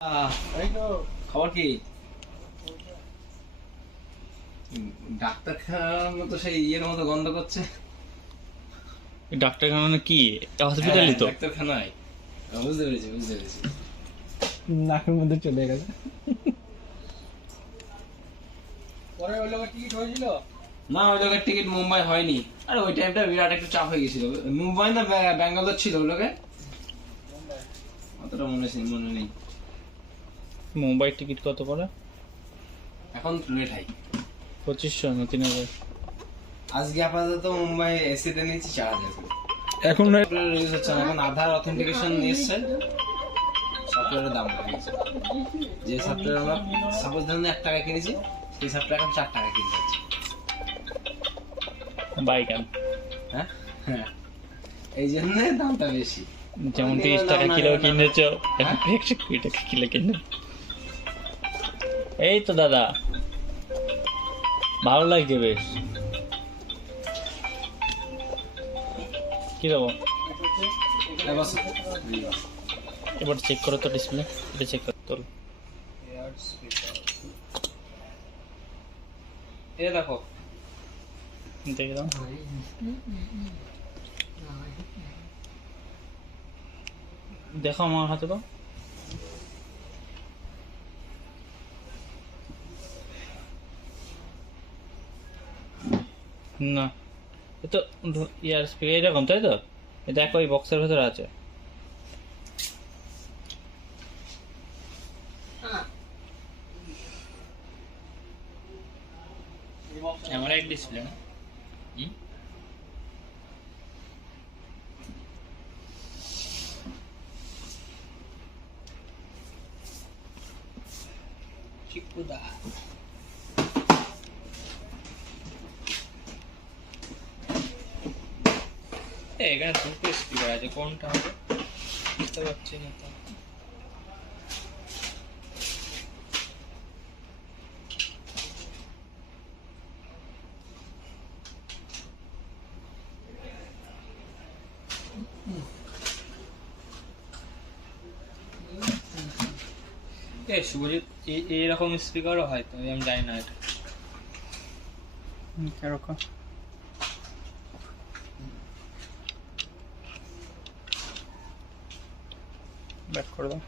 খবর কি? ডাক্তারখানার মতো সেই ইয়ের মতো গন্ধ করছে। ডাক্তারখানা কি হসপিটালই তো? ডাক্তারখানায় বুঝতে পেরেছি বুঝতে পেরেছি। নাকের মধ্যে চলে গেছে। পরে ওই লোকের টিকিট হয়েছিল না? ওই লোকের টিকিট মুম্বাই হয়নি। আরে ওই টাইমটা বিরাট একটা চাপ হয়ে গেছিল। মুম্বাই না ব্যাঙ্গালোর ছিল ওই লোকে, অতটা মনে নেই। মুম্বাই টিকিট কত করে এখন? রেট হাই 2500 না 3000? আজকে আপাতত মুম্বাই এসিতে নিয়েছি 4000 করে। এখন রিলিজ হচ্ছে না, এখন আধার অথেন্টিকেশন এসছে, সফটওয়্যারের দাম বেড়ে গেছে। যে সফটওয়্যার আমরা সাপোজ ধরুন 1 টাকা কিনেছি, সেই সফটওয়্যার এখন 4 টাকা কিনতে হচ্ছে। বাইকান হ্যাঁ হ্যাঁ, এই জন্য দামটা বেশি। যেমন 30 টাকা কিলো কিনেছ, 120 টাকা কিলো কিনে। এই তো দাদা, ভালো লাগছে বেশ। কি দেবো এবার? চেক করো তো ডিসপ্লে, এটা চেক করো তো। এই দেখো, দেখে দাও। দেখো আমার হাতে দাও। না, তো ইয়ার স্পিকার এরকম, তাই তো? দেখো ওই বক্সের ভেতরে আছে। আমার এক ডিসপ্লে না। চিকুদা এখানে দুটো স্পিকার আছে, কোনটা হবে বুঝতে পারছি না তো। শুভজিৎ, এইরকম স্পিকারও হয় তো? আমি জানি না এটা এরকম। ব্যাক করে দাও।